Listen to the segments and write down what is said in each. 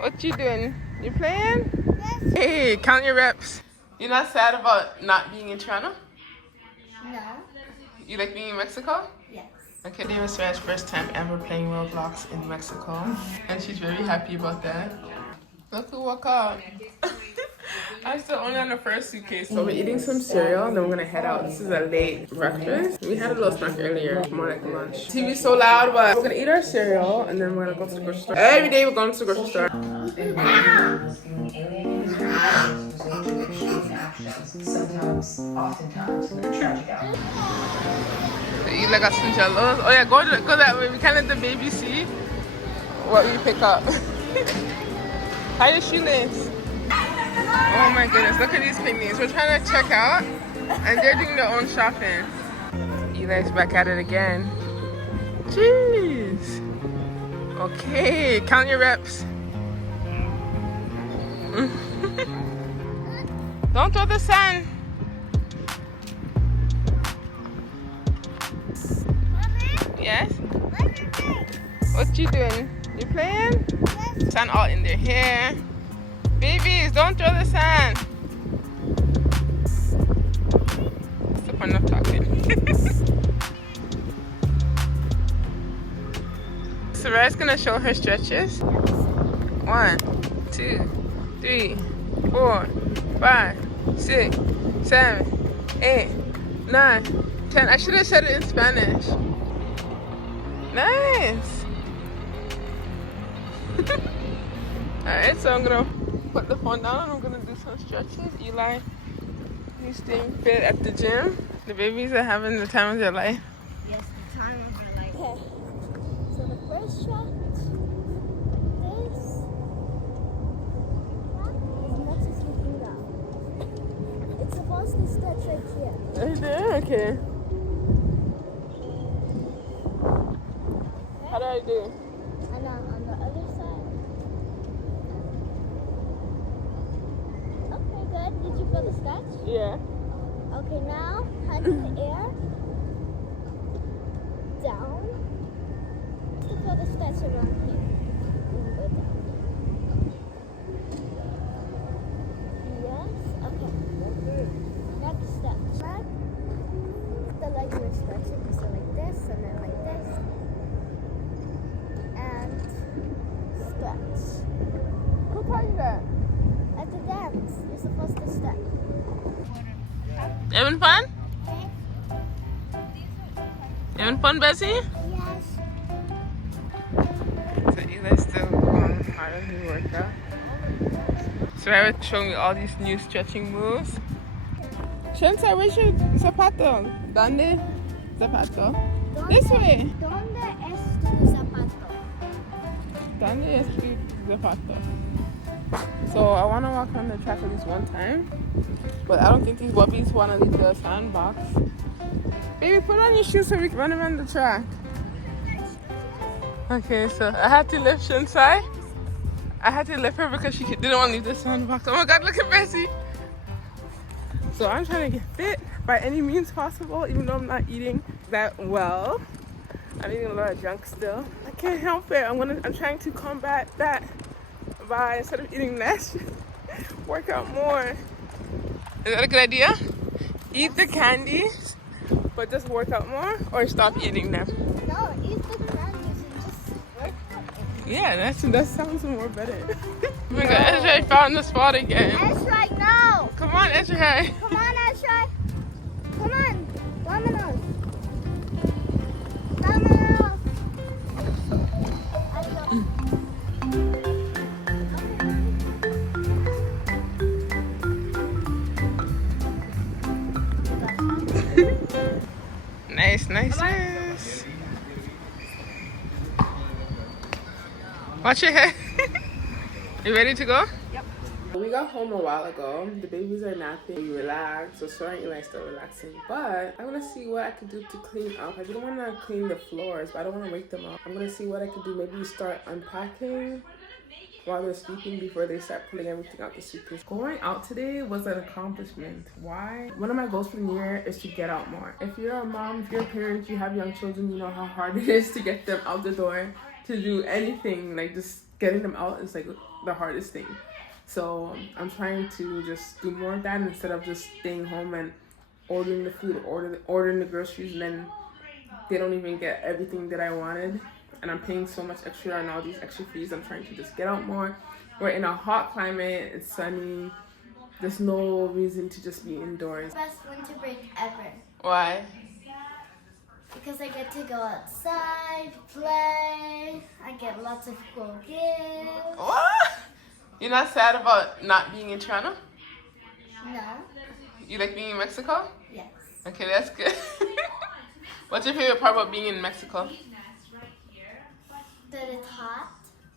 What you doing? You playing? Yes. Hey, count your reps. You're not sad about not being in Toronto? No. You like being in Mexico? Yes. Okay, today was Sarah's first time ever playing Roblox in Mexico, and she's very happy about that. Look who woke up. I'm still only on the first suitcase. So we're eating some cereal and then we're gonna head out. This is a late breakfast. We had a little snack earlier, more like lunch. TV's so loud, but we're gonna eat our cereal and then we're gonna go to the grocery store. Every day we're going to the grocery store. You like us some jellos? Oh yeah, go that way. We can't let the baby see what we pick up. Tie your shoelace. Oh my goodness, look at these pygmies. We're trying to check out and they're doing their own shopping. Eli's back at it again. Jeez. Okay, count your reps. Don't throw the sand. Yes? What you doing? You playing? Yes. Sand all in their hair. Babies, don't throw the sand. What's the point of talking? Sarah's gonna show her stretches. 1, 2, 3, 4, 5, 6, 7, 8, 9, 10. I should have said it in Spanish. Nice. Alright, so I'm gonna put the phone down and I'm gonna do some stretches. Eli, he's staying fit at the gym. The babies are having the time of their life. Yes, the time of their life. Okay. So the first stretch, this, is not just looking down. It's supposed to stretch right here. Right there? Okay. How do I do? And then on the other side. Okay, good. Did you feel the stretch? Yeah. Okay, now hand in the air. Down. To feel the stretch around here. And go down. Yes. Okay. Next step. Back. The legs are stretching. So like this and then like this. And stretch. Who taught you that? At the dance, you're supposed to stretch. Having fun? Having fun, Bessie? Yes. So Eli's still going hard on his workout. So I was showing me all these new stretching moves. Shensa, where's your zapato? ¿Dónde? Zapato. This way. ¿Dónde es tu zapato? ¿Dónde es tu zapato? So I want to walk on the track at least one time, but I don't think these bubbies want to leave the sandbox. Baby, put on your shoes so we can run around the track. Okay, so I had to lift Shinsai. I had to lift her because she didn't want to leave the sandbox. Oh my God, look at Bessie. So I'm trying to get fit by any means possible, even though I'm not eating that well. I'm eating a lot of junk still. I can't help it. I'm trying to combat that by, instead of eating less, work out more. Is that a good idea? Eat the candies, but just work out more, or stop eating them? No, eat the candies and just work out. Yeah, that sounds more better. Oh my God, Ezra found the spot again. Ezra, no! Come on, Ezra. Come on, Ezra! Come on! Vámonos! Vámonos! Nice. Watch your head. You ready to go? Yep. We got home a while ago. The babies are napping. We relaxed. So Sora and Eli still relaxing. But I'm gonna see what I could do to clean up. I didn't want to clean the floors, but I don't want to wake them up. I'm gonna see what I could do. Maybe start unpacking while they're sleeping before they start pulling everything out the suitcase. Going out today was an accomplishment. Why? One of my goals for the year is to get out more. If you're a mom, if you're a parent, you have young children, you know how hard it is to get them out the door to do anything, like just getting them out is like the hardest thing. So I'm trying to just do more of that instead of just staying home and ordering the food, ordering the groceries, and then they don't even get everything that I wanted. And I'm paying so much extra on all these extra fees. I'm trying to just get out more. We're in a hot climate, it's sunny. There's no reason to just be indoors. Best winter break ever. Why? Because I get to go outside, play, I get lots of cool gifts. What? You're not sad about not being in Toronto? No? You like being in Mexico? Yes. Okay, that's good. What's your favorite part about being in Mexico? That it's hot.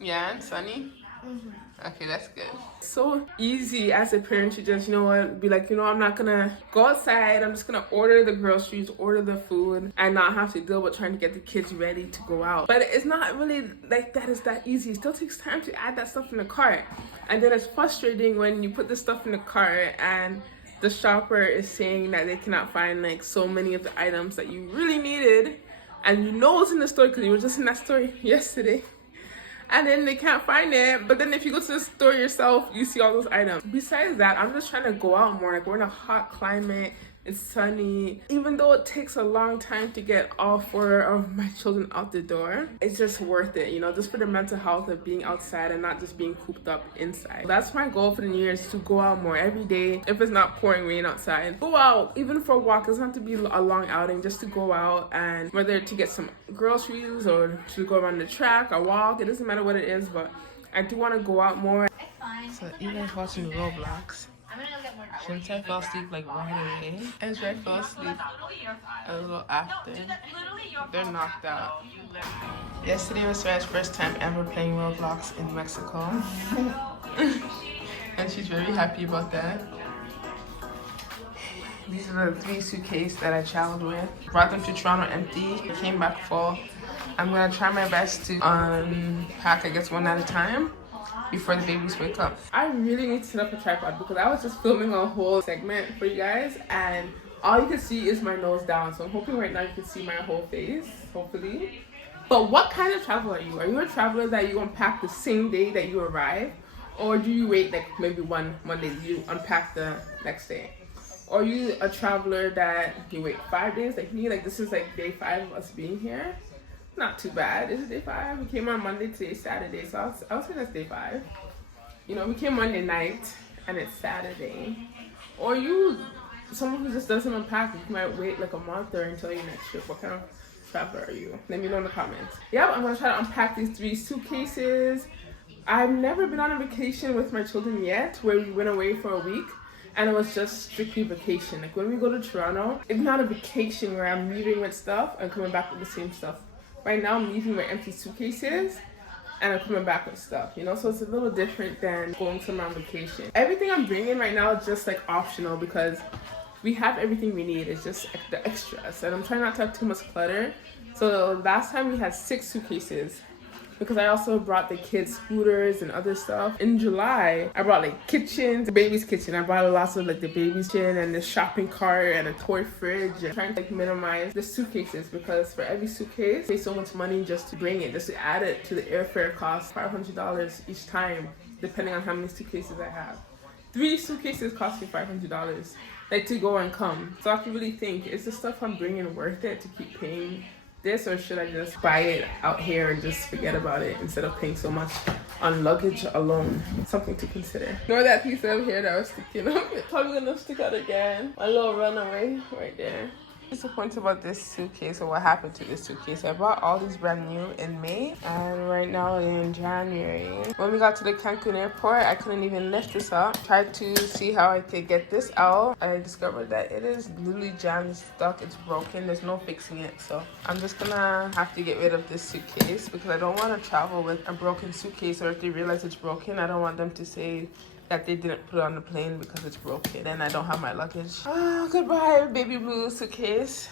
Yeah, and sunny? Mm-hmm. Okay, that's good. So easy as a parent to just, you know what, be like, you know, I'm not gonna go outside. I'm just gonna order the groceries, order the food, and not have to deal with trying to get the kids ready to go out. But it's not really like that. It's that easy. It still takes time to add that stuff in the cart. And then it's frustrating when you put the stuff in the cart and the shopper is saying that they cannot find like so many of the items that you really needed. And you know it's in the store because you were just in that store yesterday. And then they can't find it. But then if you go to the store yourself, you see all those items. Besides that, I'm just trying to go out more. Like, we're in a hot climate. It's sunny. Even though it takes a long time to get all 4 of my children out the door, it's just worth it, you know, just for the mental health of being outside and not just being cooped up inside. That's my goal for the new year, is to go out more every day. If it's not pouring rain outside, go out, even for a walk. It doesn't have to be a long outing, just to go out, and whether to get some groceries or to go around the track or walk, it doesn't matter what it is, but I do want to go out more. So Eva's watching Roblox. Since I fell asleep like right away, Ezra fell asleep a little after. They're knocked out. Yesterday was Sarah's first time ever playing Roblox in Mexico. And she's very happy about that. These are the 3 suitcases that I traveled with. Brought them to Toronto empty. I came back full. I'm gonna try my best to unpack, I guess, one at a time before the babies wake up. I really need to set up a tripod because I was just filming a whole segment for you guys and all you can see is my nose down. So I'm hoping right now you can see my whole face, hopefully. But what kind of traveler are you? Are you a traveler that you unpack the same day that you arrive? Or do you wait like maybe one day, you unpack the next day? Or are you a traveler that you wait 5 days like me? Like, this is like day 5 of us being here. Not too bad. Is it day 5? We came on Monday, today's Saturday, so I was saying that's day 5. You know, we came Monday night and it's Saturday. Or you, someone who just doesn't unpack, you might wait like a month or until your next trip. What kind of traveler are you? Let me know in the comments. Yeah, I'm gonna try to unpack these 3 suitcases. I've never been on a vacation with my children yet where we went away for a week and it was just strictly vacation. Like, when we go to Toronto, it's not a vacation where I'm leaving with stuff and coming back with the same stuff. Right now, I'm leaving with empty suitcases and I'm coming back with stuff, you know? So it's a little different than going somewhere on vacation. Everything I'm bringing right now is just like optional because we have everything we need. It's just the extras. And I'm trying not to have too much clutter. So last time we had 6 suitcases because I also brought the kids' scooters and other stuff. In July, I brought like kitchens, the baby's kitchen. I brought lots of like the baby's kitchen and the shopping cart and a toy fridge. I'm trying to like minimize the suitcases because for every suitcase, I pay so much money just to bring it, just to add it to the airfare cost, $500 each time, depending on how many suitcases I have. 3 suitcases cost me $500, like to go and come. So I have to really think, is the stuff I'm bringing worth it to keep paying this, or should I just buy it out here and just forget about it instead of paying so much on luggage alone? Something to consider. Ignore that piece over here that was sticking up. It's probably gonna stick out again. My little runaway right there. Disappointed about this suitcase or what happened to this suitcase. I bought all these brand new in May and right now in January. When we got to the Cancun airport, I couldn't even lift this up. Tried to see how I could get this out. I discovered that it is literally jammed, it's stuck, it's broken. There's no fixing it. So I'm just gonna have to get rid of this suitcase because I don't want to travel with a broken suitcase, or if they realize it's broken, I don't want them to say that they didn't put it on the plane because it's broken and I don't have my luggage. Goodbye, baby blue suitcase.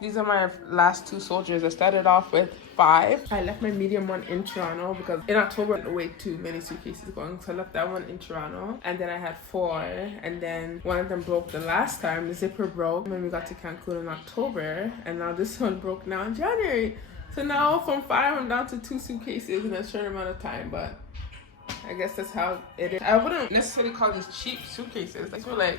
These are my last 2 soldiers. I started off with 5. I left my medium one in Toronto because in October I had way too many suitcases going, so I left that one in Toronto. And then I had 4, and then one of them broke the last time. The zipper broke when we got to Cancun in October, and now this one broke now in January. So now from 5, I'm down to 2 suitcases in a short amount of time, but I guess that's how it is. I wouldn't necessarily call these cheap suitcases. These were like,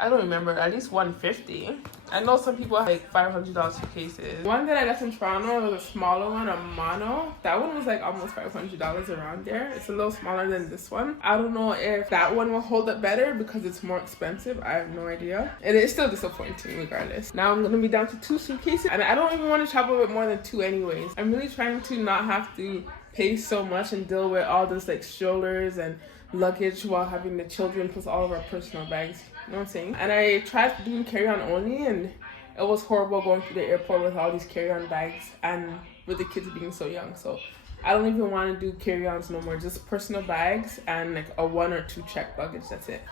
I don't remember, at least $150. I know some people have like $500 suitcases. One that I left in Toronto was a smaller one, a mono. That one was like almost $500 around there. It's a little smaller than this one. I don't know if that one will hold up better because it's more expensive. I have no idea. And it's still disappointing regardless. Now I'm gonna be down to 2 suitcases, and I don't even want to travel with more than 2 anyways. I'm really trying to not have to pay so much and deal with all this like strollers and luggage while having the children plus all of our personal bags. You know what I'm saying? And I tried doing carry-on only, and it was horrible going through the airport with all these carry-on bags and with the kids being so young. So I don't even want to do carry-ons no more. Just personal bags and like a 1 or 2 checked luggage. That's it.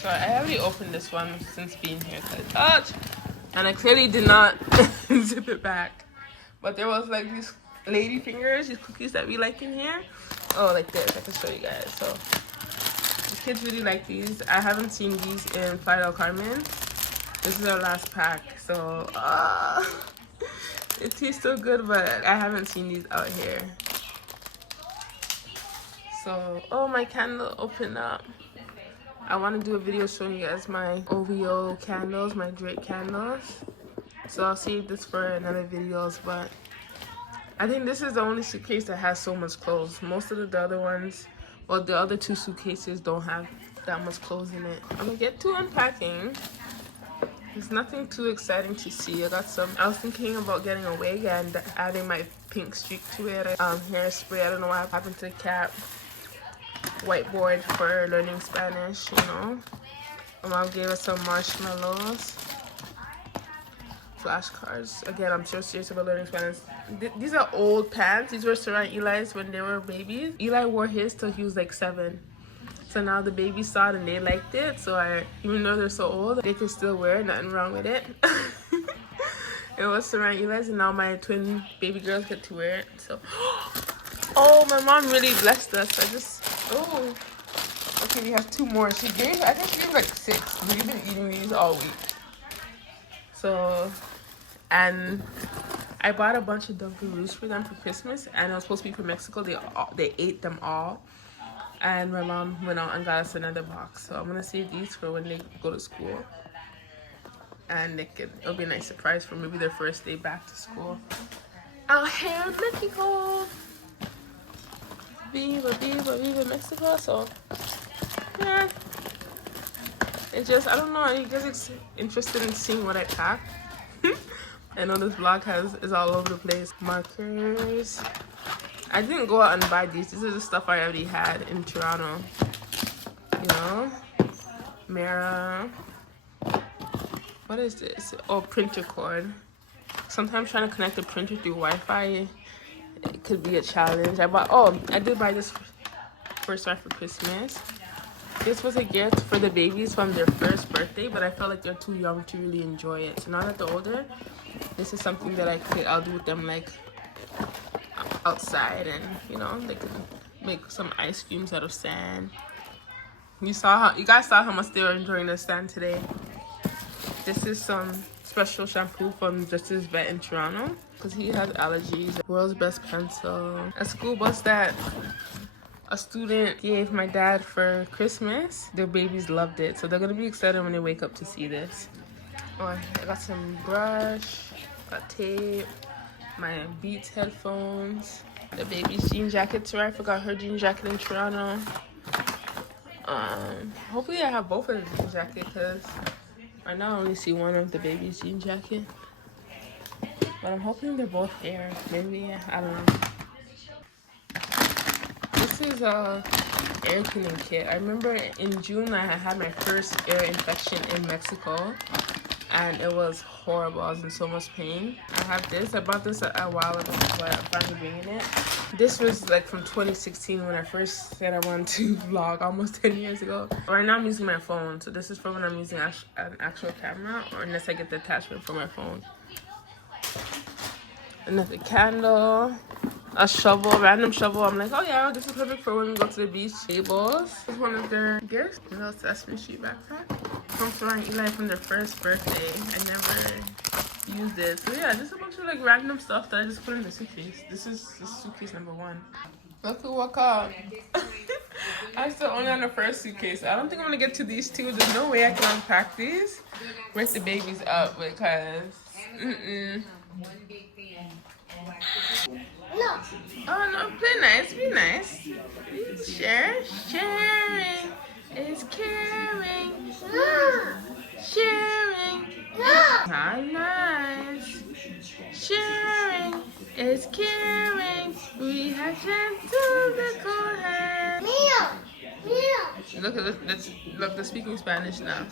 So I already opened this one since being here, and I clearly did not zip it back. But there was like these lady fingers, these cookies that we like in here. Oh, like this. I can show you guys. So the kids really like these. I haven't seen these in Playa del Carmen. This is our last pack. So it tastes so good, but I haven't seen these out here. So, oh, my candle opened up. I want to do a video showing you guys my OVO candles, my Drake candles. So I'll save this for another videos, but I think this is the only suitcase that has so much clothes. Most of the other ones, well, the other 2 suitcases don't have that much clothes in it. I'm gonna get to unpacking. There's nothing too exciting to see. I was thinking about getting a wig and adding my pink streak to it. Hairspray, I don't know what happened to the cap. Whiteboard for learning Spanish, you know. My mom gave us some marshmallows. Flashcards. Again, I'm so serious about learning Spanish. These are old pants. These were Sarah and Eli's when they were babies. Eli wore his till he was like 7. So now the babies saw it and they liked it. So even though they're so old, they can still wear it. Nothing wrong with it. It was Sarah and Eli's, and now my twin baby girls get to wear it. So, oh, my mom really blessed us. Okay, we have 2 more. I think she gave like 6. We've been eating these all week. So, and I bought a bunch of Dunkaroos for them for Christmas, and it was supposed to be for Mexico. They ate them all, and my mom went out and got us another box. So I'm gonna save these for when they go to school, and it'll be a nice surprise for maybe their first day back to school out here in Mexico. Viva, viva, viva Mexico. So yeah. It's just, I don't know, are you guys interested in seeing what I pack? I know this vlog is all over the place. Markers. I didn't go out and buy these. This is the stuff I already had in Toronto. You know? Mirror. What is this? Oh, printer cord. Sometimes trying to connect the printer through Wi-Fi, it could be a challenge. I did buy this first for Christmas. This was a gift for the babies from their first birthday, but I felt like they're too young to really enjoy it. So now that they're older, this is something that I'll do with them, like outside, and you know, they can make some ice creams out of sand. You guys saw how much they were enjoying the sand today. This is some special shampoo from Justice Vet in Toronto because he has allergies. World's best pencil. A school bus that a student gave my dad for Christmas. Their babies loved it, so they're gonna be excited when they wake up to see this. Oh, I got some brush, got tape, my Beats headphones, the baby's jean jacket. Sorry, I forgot her jean jacket in Toronto. Hopefully I have both of the jean jacket because right now I only see one of the baby's jean jacket. But I'm hoping they're both there. Maybe, I don't know. This is a air cleaning kit. I remember in June I had my first ear infection in Mexico, and it was horrible. I was in so much pain. I have this. I bought this a while ago, but I'm finally bringing it. This was like from 2016 when I first said I wanted to vlog, almost 10 years ago. Right now I'm using my phone, so this is for when I'm using an actual camera, or unless I get the attachment for my phone. Another candle. A shovel, random shovel. I'm like, oh yeah, this is perfect for when we go to the beach. Tables. This is one of their gifts. A little Sesame Street backpack. From Sarah and Eli from their first birthday. I never use this. So yeah, just a bunch of like random stuff that I just put in the suitcase. This is suitcase number 1. Look who woke up. I'm still only on the first suitcase. I don't think I'm gonna get to these two. There's no way I can unpack these with the babies up because No. Oh no, play nice, be nice. Sharing is caring. Sharing. How nice. Sharing is caring. We have gentle little hands. Look at this. Look, they're speaking Spanish now.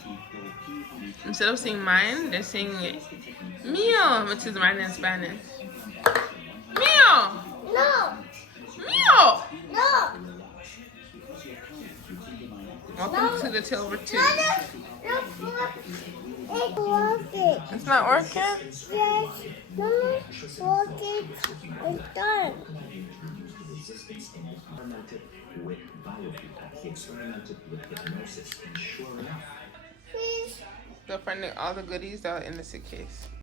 Instead of saying mine, they're saying mío, which is mine in Spanish. Mío. No. Mío. No. Welcome to the Tilbur 2. It's working. It's not working? Yes. No, working. It's done. With biofeedback, he experimented with hypnosis, and sure enough, They're finding all the goodies that are in the suitcase.